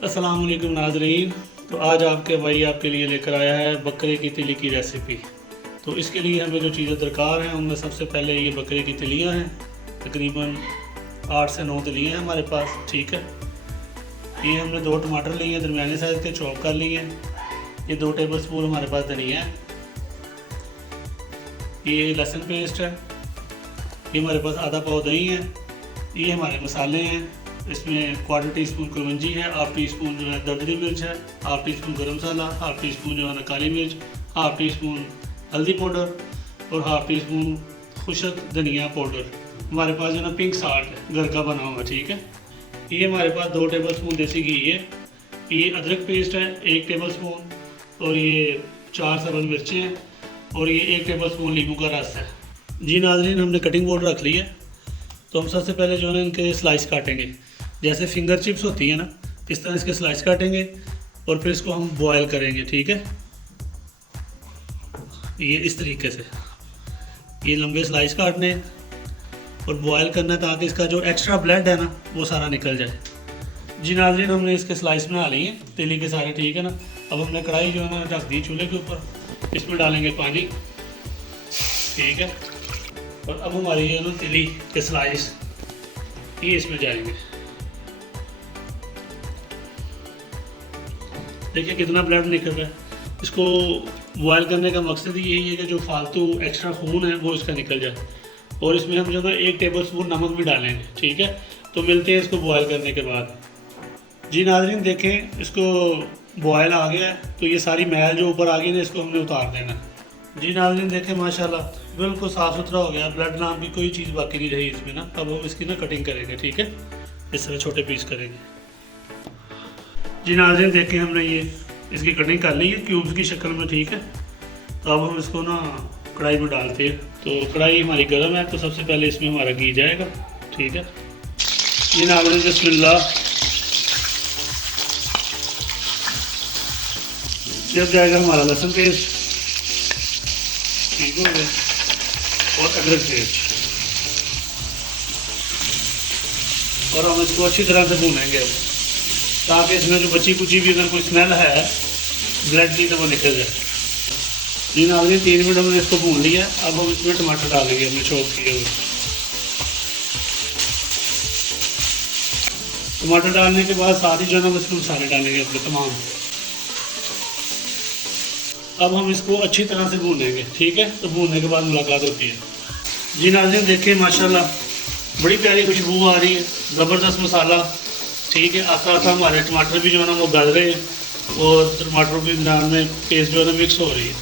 अस्सलाम वालेकुम नाज़रीन। तो आज आपके भाई आपके लिए लेकर आया है बकरे की तिली की रेसिपी। तो इसके लिए हमें जो चीज़ें दरकार हैं उनमें सबसे पहले ये बकरे की तिलियां हैं। तकरीबन 8 से 9 तिलियां हैं हमारे पास, ठीक है। ये हमने 2 टमाटर लिए हैं, दरमियाने साइज़ के, चॉप कर लिए हैं। ये 2 टेबल स्पून हमारे पास धनिया है। ये लहसुन पेस्ट है। ये हमारे पास आधा पाव दही है। ये हमारे मसाले हैं। इसमें 1/4 टीस्पून कुलवंजी है, 1/2 टीस्पून जो है दरदरी मिर्च है, 1/2 टीस्पून गरम मसाला, 1/2 टीस्पून जो है ना काली मिर्च, 1/2 टीस्पून हल्दी पाउडर और 1/2 टीस्पून खुशक धनिया पाउडर। हमारे पास जो ना पिंक साल्ट है, घर का बना हुआ, ठीक है। ये हमारे पास 2 टेबल स्पून देसी घी है। ये अदरक पेस्ट है 1 टेबल स्पून, और ये 4 सब्ज़ मिर्चें हैं, और ये 1 टेबल स्पून नींबू का रस है। जी नाज़रीन, हमने कटिंग बोर्ड रख ली है। तो हम सबसे पहले जो है इनके स्लाइस काटेंगे, जैसे फिंगर चिप्स होती है ना, इस तरह इसके स्लाइस काटेंगे और फिर इसको हम बॉयल करेंगे, ठीक है। ये इस तरीके से ये लंबे स्लाइस काटने और बॉयल करना है ताकि इसका जो एक्स्ट्रा ब्लड है ना वो सारा निकल जाए। जी नाज़रीन, हमने इसके स्लाइस बना लिए हैं तिली के सारे, ठीक है ना। अब हमने कढ़ाई जो है ना रख दी चूल्हे के ऊपर। इसमें डालेंगे पानी, ठीक है। और अब हमारी ये ना तिली के स्लाइस ये इसमें जाएंगे। देखिए कितना ब्लड निकल रहा है। इसको बॉयल करने का मकसद यही है कि जो फालतू एक्स्ट्रा खून है वो इसका निकल जाए। और इसमें हम जो है 1 टेबल स्पून नमक भी डालेंगे, ठीक है। तो मिलते हैं इसको बॉयल करने के बाद। जी नाज़रीन, देखें इसको बॉयल आ गया है, तो ये सारी मैल जो ऊपर आ गई ना इसको हमने उतार देना है। जी नाज़रीन, देखें माशाल्लाह बिल्कुल साफ़ सुथरा हो गया, ब्लड नाम की कोई चीज़ बाकी नहीं रही इसमें ना। अब हम इसकी ना कटिंग करेंगे, ठीक है। इस तरह छोटे पीस करेंगे। जी नाज़रीन, देखें हमने ये इसकी कटिंग कर ली है क्यूब्स की शक्ल में, ठीक है। तो अब हम इसको ना कढ़ाई में डालते हैं। तो कढ़ाई हमारी गर्म है, तो सबसे पहले इसमें हमारा घी जाएगा, ठीक है। जी नाज़रीन, बिस्मिल्लाह। जब जाएगा हमारा लहसुन पेस्ट, ठीक हो गया, और अदरक पेस्ट, और हम इसको अच्छी तरह से भूनेंगे ताकि इसमें जो बची कुची भी अगर कोई स्मेल है ब्लड की तो वो निकल जाए। जी नाज़रीन, 3 मिनट हमने इसको भून लिया। अब हम इसमें टमाटर डालेंगे हमने चॉप किए हुए। टमाटर डालने के बाद साथ ही जो है ना इसमें मसाले डालेंगे अपने तमाम। अब हम इसको अच्छी तरह से भूनेंगे, ठीक है। तो भूनने के बाद मुलाकात होती है। जी नाज़रीन, देखिए माशाल्लाह बड़ी प्यारी खुशबू आ रही है, ज़बरदस्त मसाला, ठीक है। आता आता हमारे टमाटर भी जो है ना वो गल रहे हैं और टमाटरों के दरमियान में पेस्ट जो है ना मिक्स हो रही है।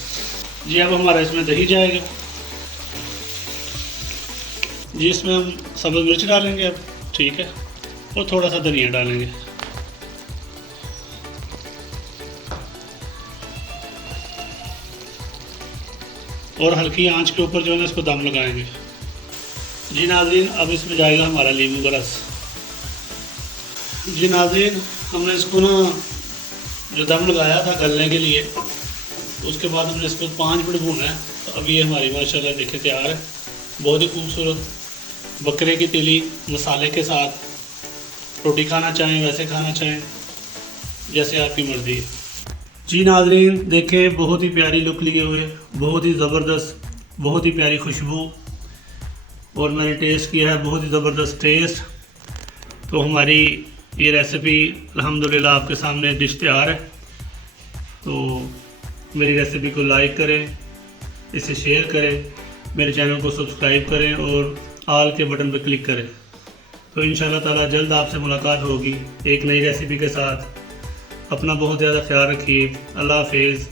जी अब हमारा इसमें दही जाएगा। जी इसमें हम सब्ज़ मिर्च डालेंगे अब, ठीक है, और थोड़ा सा धनिया डालेंगे। और हल्की आंच के ऊपर जो है ना इसको दम लगाएंगे। जी नाज़रीन, अब इसमें जाएगा हमारा नींबू का रस। जी नाज़रीन, हमने इसको ना जो दम लगाया था गलने के लिए, उसके बाद हमने इसको 5 मिनट भूना है। तो अब ये हमारी माशाल्लाह देखिए तैयार है। बहुत ही खूबसूरत बकरे की तिली मसाले के साथ। रोटी खाना चाहें, वैसे खाना चाहें, जैसे आपकी मर्ज़ी है। जी नाज़रीन, देखें बहुत ही प्यारी लुक लिए हुए, बहुत ही ज़बरदस्त, बहुत ही प्यारी खुशबू, और मैंने टेस्ट किया है, बहुत ही ज़बरदस्त टेस्ट। तो हमारी ये रेसिपी अल्हम्दुलिल्लाह आपके सामने डिश तैयार है। तो मेरी रेसिपी को लाइक करें, इसे शेयर करें, मेरे चैनल को सब्सक्राइब करें और आल के बटन पर क्लिक करें। तो इंशाअल्लाह ताला जल्द आपसे मुलाकात होगी एक नई रेसिपी के साथ। अपना बहुत ज़्यादा ख्याल रखिए। अल्लाह हाफ़िज़।